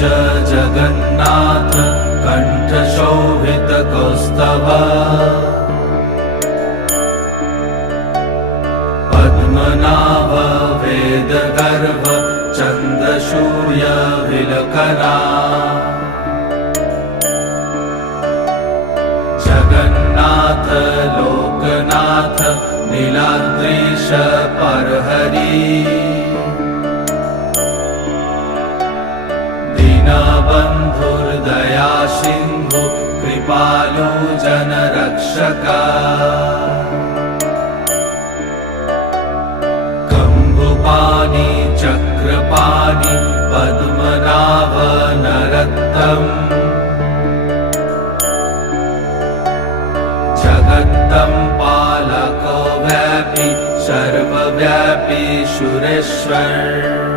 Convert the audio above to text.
जगन्नाथ कण्ठशोभितकौस्तभ पद्मनाभ वेदगर्भ चन्द्रसूर्यविलकरा जगन्नाथ लोकनाथ नीलाद्रीश परहरि दीनबन्धुर्दया सिन्धु कृपालु जनरक्षका कम्बुपाणि चक्रपाणि पद्मनाभ नरोत्तम जगत्तं पालको व्यापी सर्वव्यापी सुरेश्वर